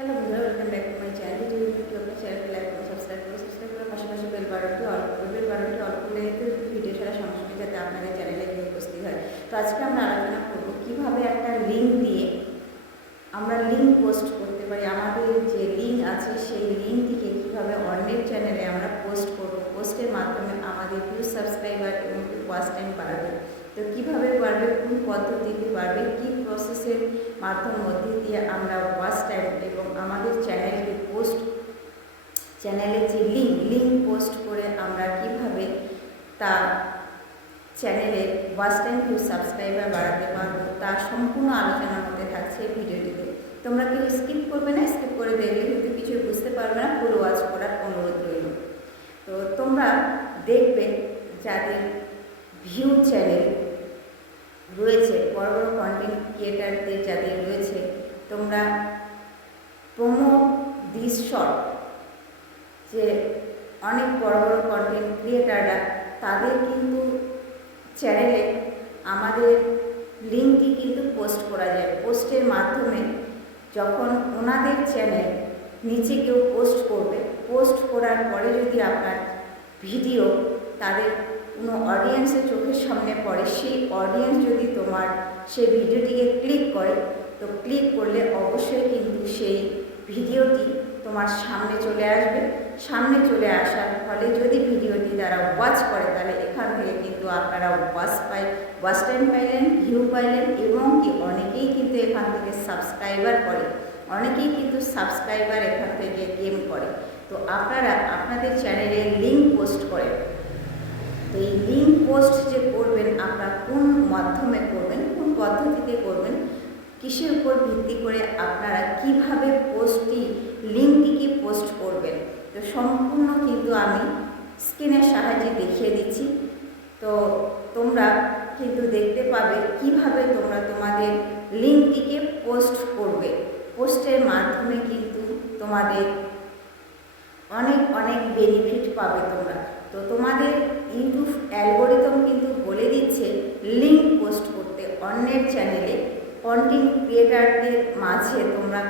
Hello बंधुरा welcome back to my channel. जो अपने चैनल को लाइक और सब्सक्राइब कर पाশাপাশি বেল বাটনটি অল করলে ভিডিও ছাড়া সঙ্গে সঙ্গে যাতে আপনাদের চ্যানেলে গিয়ে উপস্থিত হয়। তো আজকে আমরা আলোচনা করব কিভাবে একটা লিঙ্ক দিয়ে আমরা লিঙ্ক পোস্ট করতে পারি। আমাদের যে লিঙ্ক আছে সেই লিঙ্কটিকে কীভাবে অন্যের চ্যানেলে আমরা পোস্ট করব, পোস্টের মাধ্যমে আমাদের ভিউ সাবস্ক্রাইবার এবং ওয়াচ টাইম বাড়াবে। তো কীভাবে বাড়বে, কোন পদ্ধতিতে বাড়বে, কী প্রসেসের মধ্যে দিয়ে আমরা ওয়াচ টাইম এবং আমাদের চ্যানেলের যে লিঙ্ক পোস্ট করে আমরা কিভাবে তা চ্যানেলে ওয়াচ টাইম ভিউ সাবস্ক্রাইবার বাড়াতে পারবো, তা সম্পূর্ণ আলোচনার মধ্যে থাকছে এই ভিডিওটিতে। তোমরা কেউ স্কিপ করবে না, স্কিপ করে দেখলে কিন্তু কিছু বুঝতে পারবে না, পুরো ওয়াচ করার অনুরোধ রইল। তো তোমরা দেখবে যাদের ভিউ চ্যানেল রয়েছে, বড় বড় কন্টেন্ট ক্রিয়েটারদের যাদের রয়েছে, তোমরা প্রমোট দিস শর্ট, যে অনেক বড় বড় কন্টেন্ট ক্রিয়েটাররা তাদের কিন্তু চ্যানেলে আমাদের লিঙ্কটি কিন্তু পোস্ট করা যায়। পোস্টের মাধ্যমে যখন ওনাদের চ্যানেল নিচে কেউ পোস্ট করবে, পোস্ট করার পরে যদি আপনার ভিডিও তাদের কোনো অডিয়েন্সের চোখের সামনে পড়ে, সেই অডিয়েন্স যদি তোমার সেই ভিডিওটিকে ক্লিক করে, তো ক্লিক করলে অবশ্যই কিন্তু সেই ভিডিওটি তোমার সামনে চলে আসবে। সামনে চলে আসার ফলে যদি ভিডিওটি তারা ওয়াচ করে, তাহলে এখান থেকে কিন্তু আপনারা ওয়াচ টাইম পাইলেন, ভিউ পাইলেন, এবং কি অনেকেই কিন্তু এখান থেকে সাবস্ক্রাইবার করে, অনেকেই কিন্তু সাবস্ক্রাইবার এখান থেকে গেম করে। তো আপনারা আপনাদের চ্যানেলে লিঙ্ক পোস্ট করেন। তো এই লিঙ্ক পোস্ট যে করবেন, আপনারা কোন মাধ্যমে করবেন, কোন পদ্ধতিতে করবেন, কিসের উপর ভিত্তি করে আপনারা কিভাবে লিঙ্কটিকে পোস্ট করবেন, তো সম্পূর্ণ কিন্তু আমি স্ক্রিনের সাহায্যে দেখিয়ে দিচ্ছি। তো তোমরা কিন্তু দেখতে পাবে কিভাবে তোমরা তোমাদের লিঙ্কটিকে পোস্ট করবে। পোস্টের মাধ্যমে কিন্তু তোমাদের অনেক বেনিফিট পাবে তোমরা। তো তোমাদের ইউটিউব অ্যালগোরিদম কিন্তু বলে দিচ্ছে লিঙ্ক পোস্ট করতে, অন্যের চ্যানেলে কন্টেন্ট ক্রিয়েটারদের মাঝে তোমরা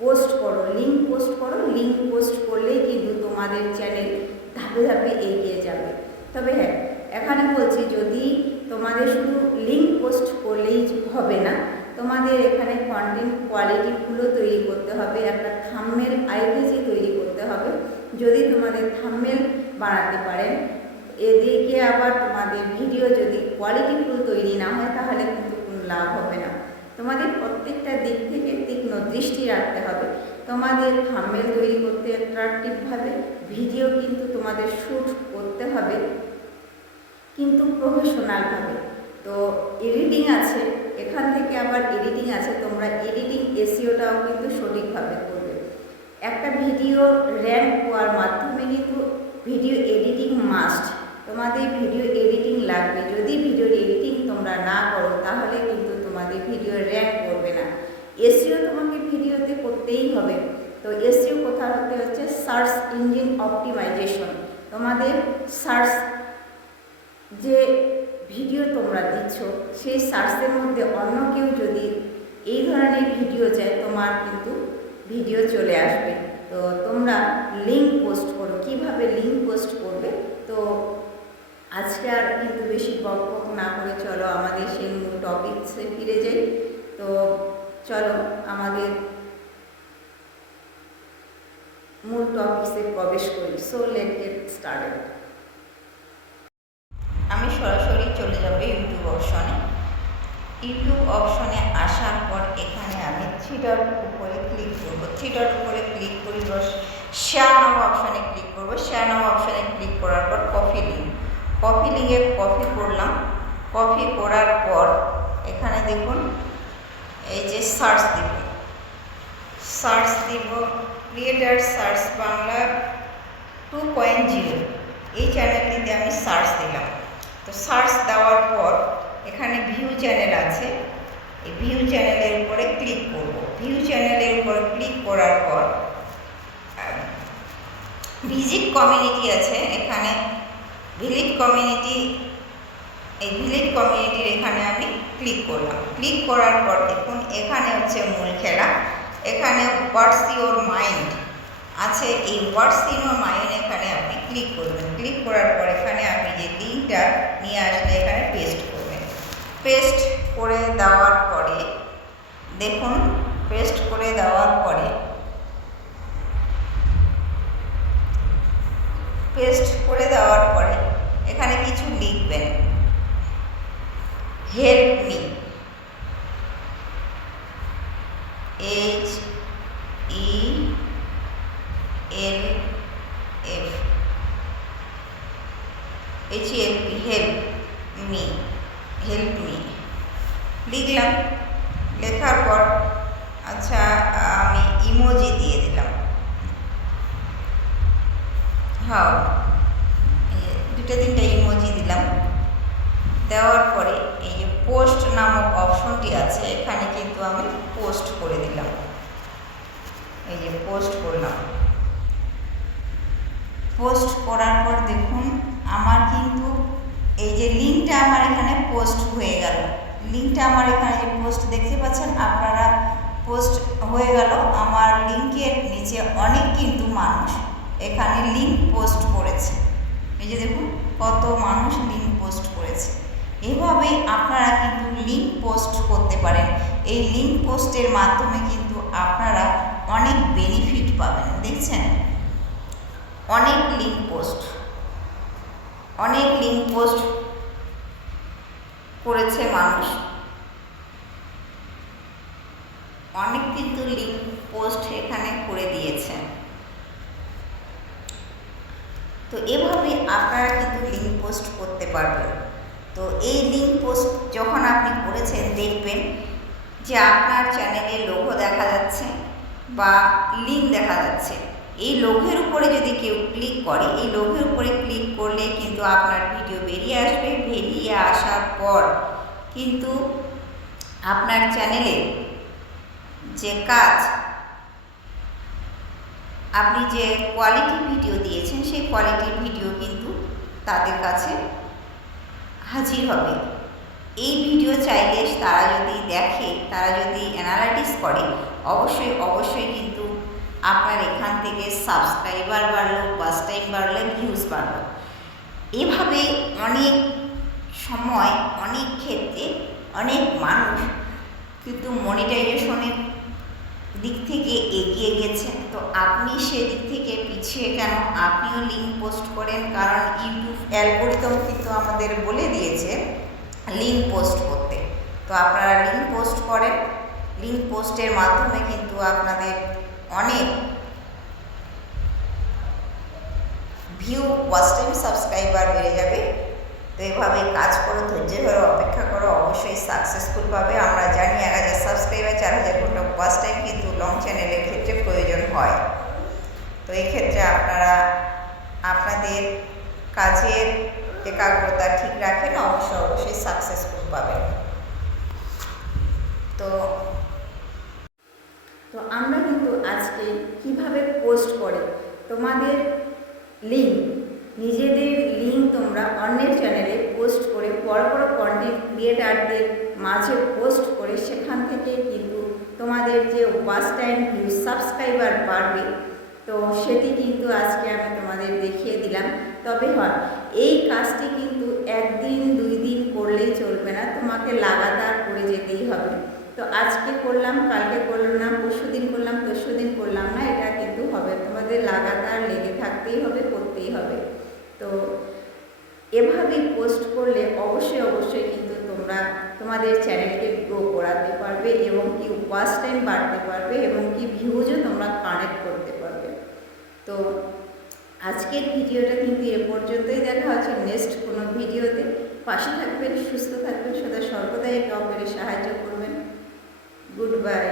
পোস্ট করো, লিঙ্ক পোস্ট করো। লিঙ্ক পোস্ট করলেই কিন্তু তোমাদের চ্যানেল ধাপে ধাপে এগিয়ে যাবে। তবে হ্যাঁ, এখানে বলছি যদি তোমাদের শুধু লিঙ্ক পোস্ট করলেই হবে না, তোমাদের এখানে কন্টেন্ট কোয়ালিটিগুলো তৈরি করতে হবে, একটা থাম্বনেল আইডিজি তৈরি করতে হবে। যদি তোমাদের থাম্বনেল বানাতে পারেন, এদিকে আবার তোমাদের ভিডিও যদি কোয়ালিটিফুল তৈরি না হয়, তাহলে কিন্তু কোনো লাভ হবে না। তোমাদের প্রত্যেকটা দিক থেকে তীক্ষ্ণ দৃষ্টি রাখতে হবে। তোমাদের থাম্বনেল তৈরি করতে অ্যাট্রাকটিভভাবে, ভিডিও কিন্তু তোমাদের শ্যুট করতে হবে কিন্তু প্রফেশনালভাবে। তো এডিটিং আছে, এখান থেকে আবার এডিটিং আছে, তোমরা এডিটিং এসইওটাও কিন্তু সঠিকভাবে করবে। একটা ভিডিও র্যাঙ্ক হওয়ার মাধ্যমে কিন্তু ভিডিও এডিটিং মাস্ট, তোমাদের ভিডিও এডিটিং লাগবে। যদি ভিডিওর এডিটিং তোমরা না করো, তাহলে কিন্তু তোমাদের ভিডিও র্যাঙ্ক করবে না। এসইও তোমাকে ভিডিওতে করতেই হবে। তো এসইও কোথা হতে হচ্ছে সার্চ ইঞ্জিন অপটিমাইজেশন। তোমাদের সার্চ যে ভিডিও তোমরা দিচ্ছ, সেই সার্চের মধ্যে অন্য কেউ যদি এই ধরনের ভিডিও চায়, তোমার কিন্তু ভিডিও চলে আসবে। তো তোমরা লিঙ্ক পোস্ট করো। কিভাবে লিঙ্ক পোস্ট করবে, তো আজকে আর কিন্তু বেশি বক না করে চলো আমাদের সেই মূল টপিকসে ফিরে যাই। তো চলো আমাদের মূল টপিকসে প্রবেশ করি। So late get started. আমি সরাসরি চলে যাব ইউটিউব অপশনে। ইউটিউব অপশনে আসার পর এখানে আমি থ্রি ডট উপরে ক্লিক করব। থ্রি ডট উপরে ক্লিক করি, শেয়ার নাও অপশনে ক্লিক করব। শেয়ার নাও অপশনে ক্লিক করার পর কপি লিঙ্কে কপি করলাম। কপি করার পর এখানে দেখুন এই যে সার্চ দিব ক্রিয়েটার সার্চ বাংলা 2.0, এই চ্যানেলটিতে আমি সার্চ দিলাম। তো সার্চ দেওয়ার পর এখানে ভিউ চ্যানেল আছে, এই ভিউ চ্যানেলের উপরে ক্লিক করব। ভিউ চ্যানেলের উপর ক্লিক করার পর ভিজিট কমিউনিটি আছে, এখানে ভিজিট কমিউনিটি, এই ভিজিট কমিউনিটির এখানে আমি ক্লিক করলাম। ক্লিক করার পর দেখুন এখানে হচ্ছে মূল খেলা। এখানে হোয়াটস ইওর মাইন্ড আছে, এই হোয়াটস ইন ইওর মাইন্ড এখানে আপনি ক্লিক করবেন। ক্লিক করার পর এখানে আপনি যে লিঙ্কটা নিয়ে আসলে এখানে পেস্ট করবেন। পেস্ট করে দেওয়ার পরে দেখুন, পেস্ট করে দেওয়ার পরে এখানে কিছু লিখবেন, help me, HELP, help me লিখলাম। লেখার পর আচ্ছা আমি ইমোজি দিয়ে দিলাম, হ্যাঁ 2-3টা ইমোজি দিলাম। দেওয়ার পরে এই যে পোস্ট নামক অপশনটি আছে, এখানে কিন্তু আমি পোস্ট করে দিলাম। এই যে পোস্ট করলাম। পোস্ট করার পর দেখুন আমার কিন্তু এই যে লিঙ্কটা আমার এখানে পোস্ট হয়ে গেল। লিঙ্কটা আমার এখানে যে পোস্ট দেখতে পাচ্ছেন আপনারা, পোস্ট হয়ে গেল। আমার লিঙ্কের নিচে অনেক কিন্তু মানুষ এখানে লিঙ্ক পোস্ট করেছে। এই যে দেখুন কত মানুষ লিঙ্ক পোস্ট করেছে। এভাবে আপনারা কিন্তু লিঙ্ক পোস্ট করতে পারেন। এই লিঙ্ক পোস্টের মাধ্যমে কিন্তু আপনারা অনেক বেনিফিট পাবেন। দেখছেন অনেক লিঙ্ক পোস্ট করেছে মানুষ, অনেক কিন্তু লিঙ্ক পোস্ট এখানে করে দিয়েছে। তো এভাবে আপনারা কিন্তু লিঙ্ক পোস্ট করতে পারবেন। তো এই লিঙ্ক পোস্ট যখন আপনি করেছেন দেখবেন যে আপনার চ্যানেলের লোগো দেখা যাচ্ছে বা লিঙ্ক দেখা যাচ্ছে। এই লোগোর উপরে যদি কেউ ক্লিক করে, এই লোগোর উপরে ক্লিক করলে কিন্তু আপনার ভিডিও বেরিয়ে আসবে। বেরিয়ে আসার পর কিন্তু আপনার চ্যানেলে যে কাজ, আপনি যে কোয়ালিটি ভিডিও দিয়েছেন সেই কোয়ালিটির ভিডিও কিন্তু তাদের কাছে হাজির হবে। এই ভিডিও চাইলে তারা যদি দেখে, তারা যদি অ্যানালাইসিস করে, অবশ্যই কিন্তু আপনার এখান থেকে সাবস্ক্রাইবার বাড়লো, ওয়াচ টাইম বাড়লে, ভিউজ বাড়লো। এভাবে অনেক সময় অনেক ক্ষেত্রে অনেক মানুষ কিন্তু মনিটাইজেশনের দিক থেকে এগিয়ে গেছেন। তো আপনি সেদিক থেকে পিছিয়ে কেন? আপনিও লিঙ্ক পোস্ট করেন, কারণ ইউটিউব অ্যালগরিদম কিন্তু আমাদের বলে দিয়েছে লিঙ্ক পোস্ট করতে। তো আপনারা লিঙ্ক পোস্ট করেন। লিঙ্ক পোস্টের মাধ্যমে কিন্তু আপনাদের অনেক ভিউ, ওয়াচ টাইম, সাবস্ক্রাইবার বেড়ে যাবে। তো এভাবে কাজ করো, ধৈর্য ধরো, অপেক্ষা করো, অবশ্যই সাকসেসফুল পাবে। আমরা জানি 1000 সাবস্ক্রাইবার, 4000 ঘন্টা ওয়াচ টাইম কিন্তু লং চ্যানেলের ক্ষেত্রে প্রয়োজন হয়। তো এই ক্ষেত্রে আপনারা আপনাদের কাজের একাগ্রতা ঠিক রাখেন, অবশ্যই সাকসেসফুল পাবেন। তো আমরা কিন্তু আজকে কিভাবে পোস্ট করে তোমাদের লিঙ্ক, নিজেদের লিঙ্ক তোমরা অন্যের চ্যানেলে পোস্ট করে বড় কন্টেন্ট ক্রিয়েটারদের মাঝে পোস্ট করে সেখান থেকে কিন্তু তোমাদের যে ওয়াচ টাইম, ভিউ, সাবস্ক্রাইবার বাড়বে। তো সেটি কিন্তু আজকে আমি তোমাদের দেখিয়ে দিলাম। তবে হয় এই কাজটি কিন্তু 1 দিন 2 দিন করলেই চলবে না, তোমাকে লাগাতার করে যেতেই হবে। তো আজকে করলাম, কালকে করলাম না, পরশুদিন করলাম, তরশুদিন করলাম না, এটা কিন্তু হবে। তোমাদের লাগাতার লেগে থাকতেই হবে, করতেই হবে। তো এভাবেই পোস্ট করলে অবশ্যই কিন্তু তোমরা তোমাদের চ্যানেলকে গ্রো করাতে পারবে এবং কি ওয়াচ টাইম বাড়তে পারবে এবং কি ভিউজও তোমরা কানেক্ট করতে পারবে। তো আজকের ভিডিওটা কিন্তু এ পর্যন্তই। দেখা হচ্ছে নেক্সট কোনো ভিডিওতে। পাশে থাকবেন, সুস্থ থাকবেন, সদা সর্বদাই একে অপরের সাহায্য করবেন। Good bye.